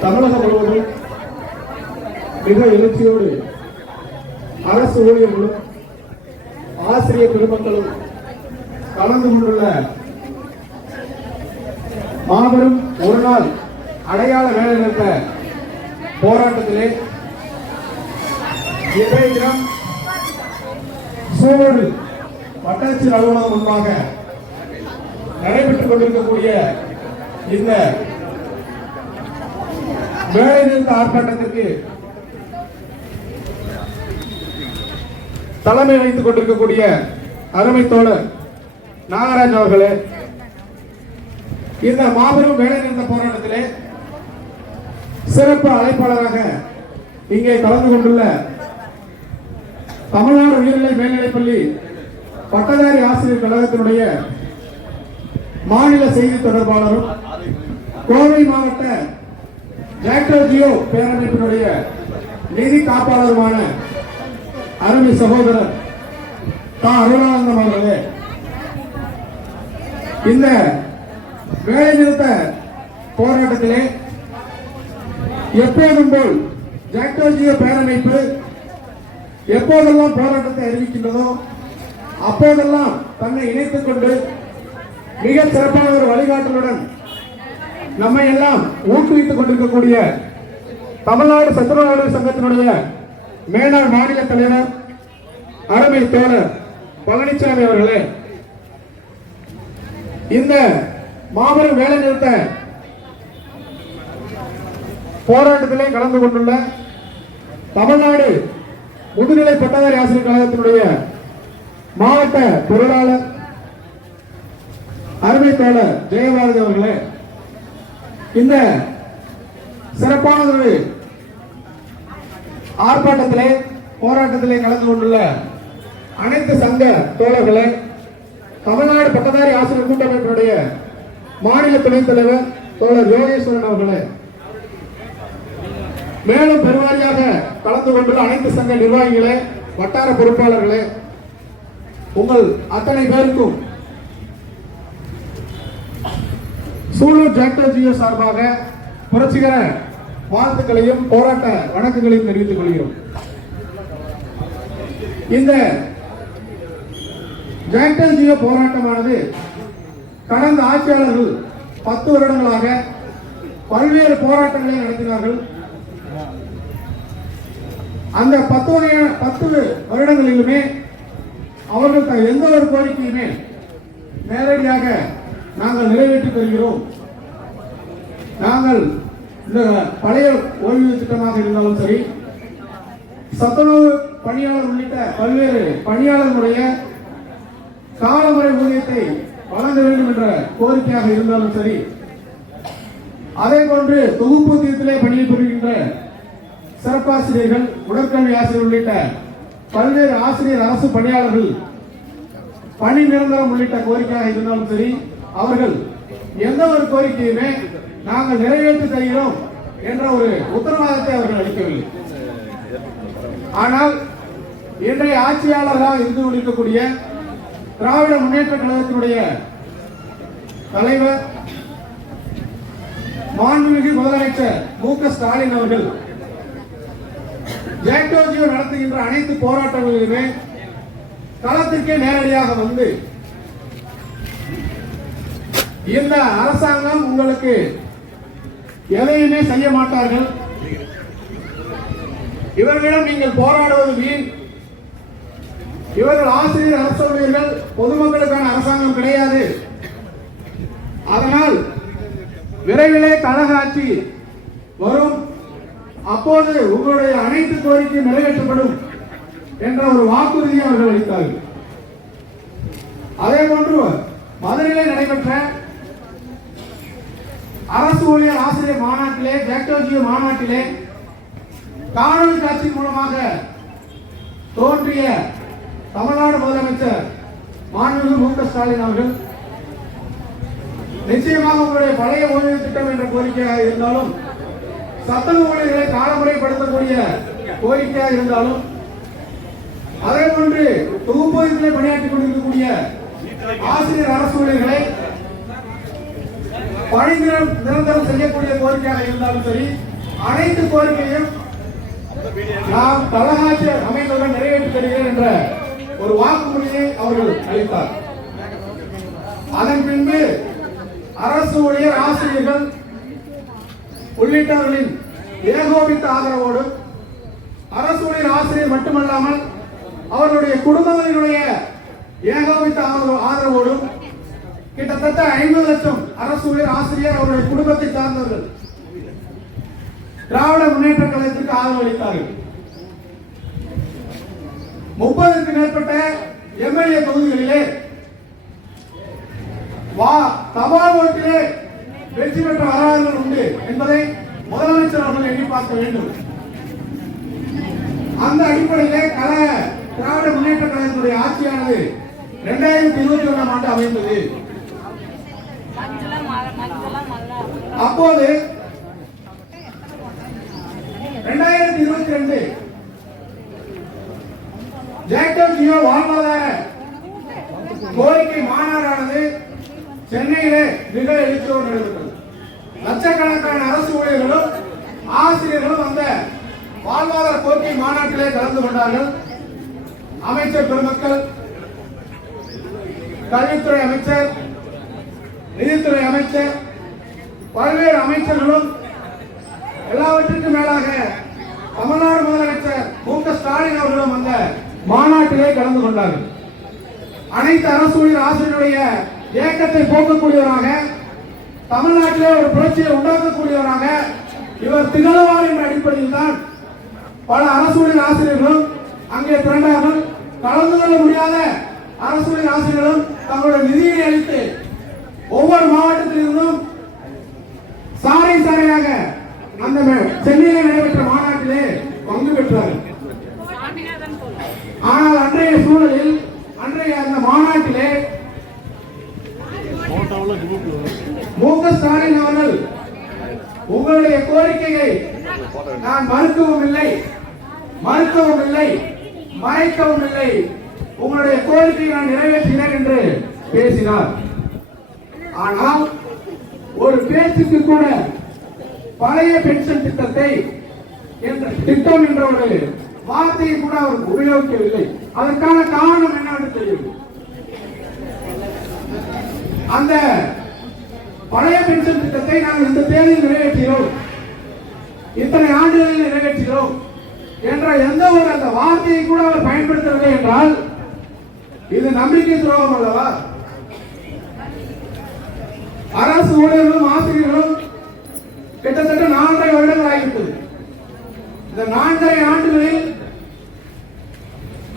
தமிழகம் முழுவதும் மிக எழுச்சியோடு அரசு ஊழியர்களும் ஆசிரியர் பெருமக்களும் கலந்து கொண்டுள்ள மாபெரும் ஒரு நாள் அடையாள வேலைநிறுத்த போராட்டத்திலே இன்றைய தினம் சூழல் வட்டாட்சியர் அலுவலகம் முன்பாக நடைபெற்றுக் கொண்டிருக்கக்கூடிய இந்த வேலை நிறுத்த ஆர்ப்பாட்டத்திற்கு தலைமை வைத்துக் கொண்டிருக்கக்கூடிய அருமை தோழர் நாகராஜ் அவர்களே இந்த மாபெரும் வேலை நிறுத்த போராட்டத்திலே சிறப்பு அழைப்பாளராக இங்கே கலந்து கொண்டுள்ள தமிழ்நாடு உயர்நிலை மேல்நிலைப்பள்ளி பட்டதாரி ஆசிரியர் கழகத்தினுடைய மாநில செய்தி தொடர்பாளரும் கோவை மாவட்ட ஜாக்டோ ஜியோ பேரமைப்பினுடைய நிதி காப்பாளருமான அருமை சகோதரர் தா அருணானந்தம் அவர்களே இந்த வேலை நிறுத்த போராட்டத்திலே எப்போதும் போல் ஜாக்டோஜியோ பேரமைப்பு எப்போதெல்லாம் போராட்டத்தை அறிவிக்கின்றதோ அப்போதெல்லாம் தன்னை இணைத்துக் கொண்டு மிக சிறப்பான ஒரு வழிகாட்டலுடன் நம்மை எல்லாம் ஊக்குவித்துக் கொண்டிருக்கக்கூடிய தமிழ்நாடு சத்துணவாளர் சங்கத்தினுடைய மேலாண் மாநில தலைவர் அருமை தோழர் பழனிசாமி அவர்களே இந்த மாபெரும் வேலை நிறுத்த போராட்டத்திலே கலந்து கொண்டுள்ள தமிழ்நாடு முதுநிலை பட்டதாரி ஆசிரியர் கழகத்தினுடைய மாவட்ட பொருளாளர் அருமை தோழர் ஜெயபாரதி அவர்களே இந்த சிறப்பானதொரு ஆர்ப்பாட்டத்திலே போராட்டத்திலே கலந்து கொண்டுள்ள அனைத்து சங்க தோழர்களே தமிழ்நாடு பட்டதாரி ஆசிரியர் கூட்டமைப்பினுடைய மாநில துணைத் தலைவர் தோழர் யோகேஸ்வரன் அவர்களே மேலும் பெருவாரியாக கலந்து கொண்டுள்ள அனைத்து சங்க நிர்வாகிகளே வட்டார பொறுப்பாளர்களே உங்கள் அத்தனை பேருக்கும் சூலூர் ஜாக்டோ ஜியோ சார்பாக புரட்சிகர வாழ்த்துக்களையும் போராட்ட வணக்கங்களையும் தெரிவித்துக் கொள்கிறோம். இந்த ஜாக்டோ ஜியோ போராட்டமானது கடந்த ஆட்சியாளர்கள் பத்து வருடங்களாக பல்வேறு போராட்டங்களை நடத்தினார்கள். அந்த பத்து வகையான பத்து வருடங்களிலுமே அவர்கள் எந்த ஒரு கோரிக்கையுமே நேரடியாக நாங்கள் நிறைவேற்றி தருகிறோம் நாங்கள் இந்த பழைய ஓய்வு திட்டமாக இருந்தாலும் சரி சத்துணவு பணியாளர் உள்ளிட்ட பல்வேறு பணியாளர்களுடைய காலமுறை ஊதியத்தை வழங்க வேண்டும் என்ற கோரிக்கையாக இருந்தாலும் சரி அதே போன்று தொகுப்பூதியத்திலே பணியில் புரிகின்ற சிறப்பாசிரியர்கள் உடற்கல்வி ஆசிரியர் உள்ளிட்ட பல்வேறு ஆசிரியர் அரசு பணியாளர்கள் பணி நிரந்தரம் உள்ளிட்ட கோரிக்கையாக இருந்தாலும் சரி அவர்கள் எந்த ஒரு கோரிக்கையுமே நாங்கள் நிறைவேற்றி தருகிறோம் என்ற ஒரு உத்தரவாதத்தை அவர்கள் அளிக்கவில்லை. ஆனால் இன்றைய ஆட்சியாளராக இருந்து கொண்டிருக்கக்கூடிய திராவிட முன்னேற்ற கழகத்தினுடைய தலைவர் மாண்புமிகு முதலமைச்சர் மு க ஸ்டாலின் அவர்கள் ஜாக்டோஜியோ நடத்துகின்ற அனைத்து போராட்டங்களிலுமே களத்திற்கே நேரடியாக வந்து இந்த அரசாங்கம் உங்களுக்கு எதையுமே செய்ய மாட்டார்கள். இவர்களிடம் நீங்கள் போராடுவது வீண். இவர்கள் ஆசிரியர் அரசு ஊழியர்கள் பொதுமக்களுக்கான அரசாங்கம் கிடையாது. அதனால் விரைவிலே கழக ஆட்சி வரும். அப்போது உங்களுடைய அனைத்து கோரிக்கையும் நிறைவேற்றப்படும் என்ற ஒரு வாக்குறுதியை அவர்கள் அளித்தார்கள். அதே போன்று மதுரையிலே நடைபெற்ற அரசு ஊழியர் ஆசிரியர் மாநாட்டிலே ஜாக்டோஜியோ மாநாட்டிலே காணொலி காட்சி மூலமாக தோன்றிய தமிழ்நாடு முதலமைச்சர் மாண்புமிகு மு க ஸ்டாலின் அவர்கள் நிச்சயமாக உங்களுடைய பழைய ஓய்வு திட்டம் என்ற கோரிக்கையாக இருந்தாலும் சத்துணவு ஊழியர்களை காலமுறைப்படுத்தக்கூடிய கோரிக்கையாக இருந்தாலும் அதே போன்று தொகுப்பதிலே பணியாற்றிக் கொண்டிருக்கக்கூடிய ஆசிரியர் அரசு ஊழியர்களை பணி நிரந்தரம் செய்யக்கூடிய கோரிக்கையாக இருந்தாலும் சரி அனைத்து கோரிக்கையும் நாம் தலகாட்சி அமைந்தவுடன் நிறைவேற்றி தருகிறேன் என்ற ஒரு வாக்குறுதியை அவர்கள் அளித்தார். அதன் பின்பு அரசு ஊழியர் ஆசிரியர்கள் உள்ளிட்டவர்களின் ஏகோபித்த ஆதரவோடு அரசு ஊழியர் ஆசிரியர் மட்டுமல்லாமல் அவர்களுடைய குடும்பங்களினுடைய ஏகோபித்த ஆதரவு- ஆதரவோடும் கிட்டத்தட்ட ஐம்பது லட்சம் அரசு ஊழியர் ஆசிரியர் அவருடைய குடும்பத்தை சார்ந்தவர்கள் திராவிட முன்னேற்ற கழகத்திற்கு ஆதரவு அளித்தார்கள் முப்பதுக்கு மேற்பட்ட எம்எல்ஏ தொகுதிகளிலே வா தபால் ஓட்டிலே வெற்றி பெற்ற வரலாறுகள் உண்டு என்பதை முதலமைச்சர் அவர்கள் எண்ணி பார்க்க வேண்டும். அந்த அடிப்படையிலே கல திராவிட முன்னேற்ற கழகத்தினுடைய ஆட்சியானது இரண்டாயிரத்தி இருபத்தி ஒன்றாம் ஆண்டு அமைந்தது. அப்போது இரண்டாயிரத்தி இருபத்தி ரெண்டு ஜேக்கப் ஜியோ வாழ்வாதார கோரிக்கை மாநாடானது சென்னையிலே மிக எழுச்சியோடு நடைபெற்றது. லட்சக்கணக்கான அரசு ஊழியர்களும் ஆசிரியர்களும் அந்த வாழ்வாதார கோரிக்கை மாநாட்டிலே கலந்து கொண்டார்கள். அமைச்சர் பெருமக்கள் கல்வித்துறை அமைச்சர் நிதித்துறை அமைச்சர் பல்வேறு அமைச்சர்களும் எல்லாவற்றிற்கும் மேலாக தமிழ்நாடு முதலமைச்சர் மு க ஸ்டாலின் அவர்களும் அந்த மாநாட்டிலே கலந்து கொண்டார்கள். அனைத்து அரசு ஊழியர் ஆசிரியருடைய இயக்கத்தை போக்கக்கூடியவராக தமிழ்நாட்டிலே ஒரு புரட்சியை உண்டாக்கக்கூடியவராக இவர் திகழ்வார் என்ற அடிப்படையில் தான் பல அரசு ஊழியர் ஆசிரியர்களும் அங்கே திரண்டார்கள். கலந்து கொள்ள முடியாத அரசு ஊழியர் ஆசிரியர்களும் தங்களுடைய நிதியை அளித்து ஒவ்வொரு மாவட்டத்திலிருந்தும் சாலை சாரையாக அந்த மே- சென்னையில் நடைபெற்ற மாநாட்டிலே பங்கு பெற்றார்கள். ஆனால் அன்றைய சூழலில் அன்றைய அந்த மாநாட்டிலே மு க ஸ்டாலின் அவர்கள் உங்களுடைய கோரிக்கையை நான் மறுக்கவும் இல்லை மறுக்கவும் இல்லை மறைக்கவும் இல்லை உங்களுடைய கோரிக்கையை நான் நிறைவேற்றினேன் என்று பேசினார். ஆனால் ஒரு பேச்சுக்கு கூட பழைய பென்ஷன் திட்டத்தை என்ற திட்டம் என்ற ஒரு வார்த்தையை கூட அவர் உபயோகிக்கவில்லை. அதற்கான காரணம் என்னவென்று தெரியும்? அந்த பழைய பென்ஷன் திட்டத்தை நாங்கள் இந்த தேதியில் நிறைவேற்றுகிறோம். இத்தனை ஆண்டுகளில் நிறைவேற்றுகிறோம் என்ற எந்த ஒரு அந்த வார்த்தையை கூட அவர் பயன்படுத்தவில்லை என்றால் இது நம்பிக்கை துரோகம் அல்லவா? அரசு ஊழியர்களும் ஆசிரியர்களும் கிட்டத்தட்ட நான்கரை வருடங்கள் ஆகிவிட்டது இந்த நான்கரை ஆண்டுகளில்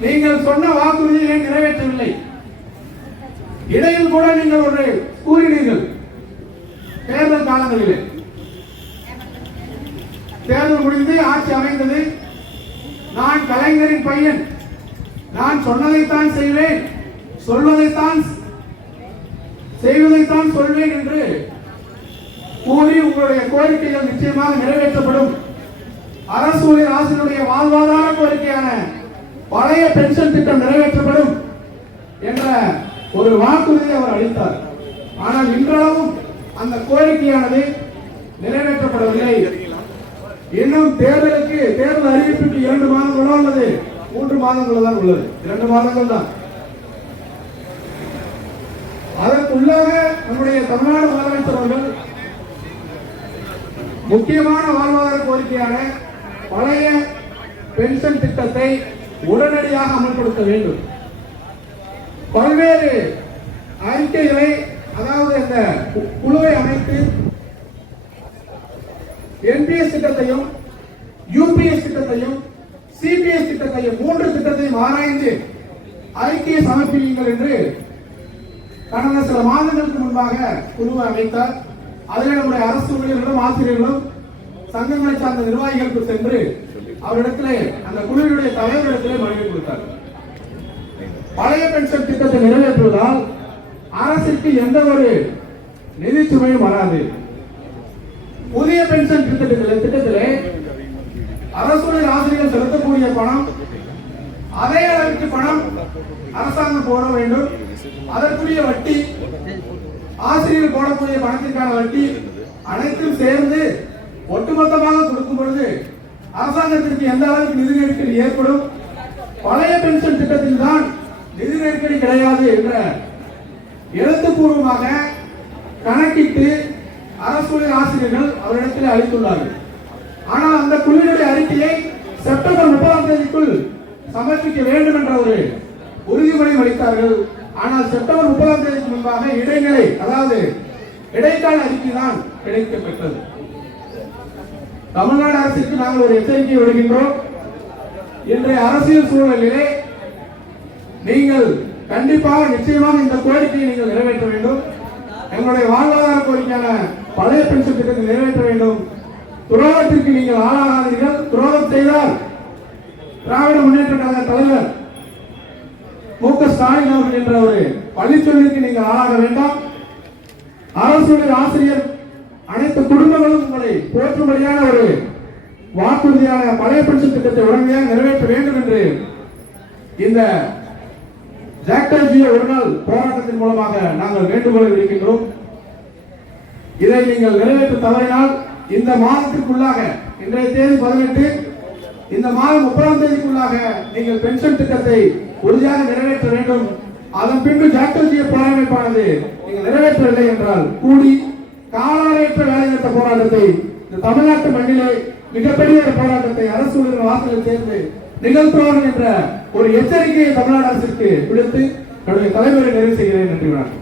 நீங்கள் சொன்ன வாக்குறுதியை நிறைவேற்றவில்லை. இடையில் கூட நீங்கள் ஒன்று கூறினீர்கள். தேர்தல் காலங்களிலே. தேர்தல் முடிந்து ஆட்சி அமைந்தது. நான் கலைஞரின் பையன். நான் சொன்னதைத்தான் செய்வேன். சொல்வதைத்தான் செய்வதைத்தான் சொல்வேன் என்று கூறி உங்களுடைய கோரிக்கைகள் நிச்சயமாக நிறைவேற்றப்படும். அரசு ஊழியர் ஆசிரியருடைய வாழ்வாதார கோரிக்கையான பழைய பென்ஷன் திட்டம் நிறைவேற்றப்படும் என்ற ஒரு வாக்குறுதியை அவர் அளித்தார். ஆனால் இன்றளவும் அந்த கோரிக்கையானது நிறைவேற்றப்படவில்லை. இன்னும் தேர்தலுக்கு தேர்தல் அறிவிப்புக்கு இரண்டு மாதங்களோ அல்லது மூன்று மாதங்களோ தான் உள்ளது. இரண்டு மாதங்கள் தான். உள்ளாக நம்முடைய தமிழ்நாடு முதலமைச்சர் அவர்கள் முக்கியமான வாழ்வாதார கோரிக்கையான பழைய பென்ஷன் திட்டத்தை உடனடியாக அமல்படுத்த வேண்டும். பல்வேறு அறிக்கைகளை அதாவது இந்த குழுவை அமைத்து என்பிஎஸ் திட்டத்தையும் யூபிஎஸ் திட்டத்தையும் சிபிஎஸ் திட்டத்தையும் மூன்று திட்டத்தையும் ஆராய்ந்து அறிக்கையை சமர்ப்பியுங்கள் என்று சில மாதங்களுக்கு முன்பாக குழுவை அமைத்தார். அதில் நம்முடைய அரசு ஊழியர்களும் ஆசிரியர்களும் சங்கங்களை சார்ந்த நிர்வாகிகளுக்கு சென்று அவரிடத்திலே அந்த குழுவினுடைய தலைவரிடத்திலே மனுவை கொடுத்தார் பழைய பென்ஷன் திட்டத்தை நிறைவேற்றுவதால் அரசிற்கு எந்த ஒரு நிதி சுமையும் வராது. புதிய பென்ஷன் திட்டத்தில் திட்டத்திலே அரசுடைய ஆசிரியர்கள் செலுத்தக்கூடிய பணம் அதே அளவுக்கு பணம் அரசாங்கம் போட வேண்டும். அதற்குரிய வட்டி ஆசிரியர் போடக்கூடிய பணத்திற்கான வட்டி அனைத்தும் சேர்ந்து ஒட்டுமொத்தமாக கொடுக்கும் பொழுது அரசாங்கத்திற்கு எந்த அளவுக்கு நிதி நெருக்கடி ஏற்படும்? பழைய பென்ஷன் திட்டத்தில் தான் நிதி நெருக்கடி கிடையாது என்ற எழுத்துப்பூர்வமாக கணக்கிட்டு அரசு ஆசிரியர்கள் அவரிடத்தில் அளித்துள்ளார்கள். ஆனால் அந்த குழுவினுடைய அறிக்கையை செப்டம்பர் முப்பதாம் தேதிக்குள் சமர்ப்பிக்க வேண்டும் என்ற ஒரு உறுதிமொழி அளித்தார்கள். ஆனால் செப்டம்பர் முப்பதாம் தேதிக்கு முன்பாக இடைநிலை அதாவது இடைக்கால அறிக்கை தான் கிடைக்கப் பெற்றது தமிழ்நாடு அரசுக்கு நாங்கள் ஒரு எச்சரிக்கை விடுகின்றோம் இன்றைய அரசியல் சூழலிலே நீங்கள் கண்டிப்பாக நிச்சயமாக இந்த கோரிக்கையை நீங்கள் நிறைவேற்ற வேண்டும். எங்களுடைய வாழ்வாதார கோரிக்கையான பழைய பென்ஷன் திட்டத்தை நிறைவேற்ற வேண்டும். துரோகத்திற்கு நீங்கள் ஆளாகாதீர்கள். துரோகம் செய்தால் திராவிட முன்னேற்ற கழக தலைவர் மு ஸ்டாலின் அவர்கள் என்ற ஒரு பள்ளிச்சொல்லிற்கு நீங்கள் ஆளாக வேண்டாம். அரசுடைய ஆசிரியர் அனைத்து குடும்பங்களும் உங்களை போற்றும்படியான ஒரு வாக்குறுதியான பழைய பென்ஷன் திட்டத்தை உடனடியாக நிறைவேற்ற வேண்டும் என்று இந்த ஜாக்டர்ஜிய ஒரு நாள் போராட்டத்தின் மூலமாக நாங்கள் வேண்டுகோளை விடுக்கின்றோம். இதை நீங்கள் நிறைவேற்ற தவறினால் இந்த மாதத்திற்குள்ளாக இன்றைய தேதி பதினெட்டு இந்த மாதம் முப்பதாம் தேதிக்குள்ளாக நீங்கள் பென்ஷன் திட்டத்தை உறுதியாக நிறைவேற்ற வேண்டும். அதன் பின்பு ஜாக்டர்ஜிய போராட்டமானது நீங்கள் நிறைவேற்றவில்லை என்றால் கூடி காலாலயற்ற வேலைநிறுத்த போராட்டத்தை இந்த தமிழ்நாட்டு மண்ணிலே மிகப்பெரிய ஒரு போராட்டத்தை அரசு ஊழியர் வாசலில் சேர்ந்து நிகழ்த்துவார்கள் என்ற ஒரு எச்சரிக்கையை தமிழ்நாடு அரசிற்கு விடுத்து என்னுடைய தலைவரை நிறைவு செய்கிறேன். நன்றி வணக்கம்.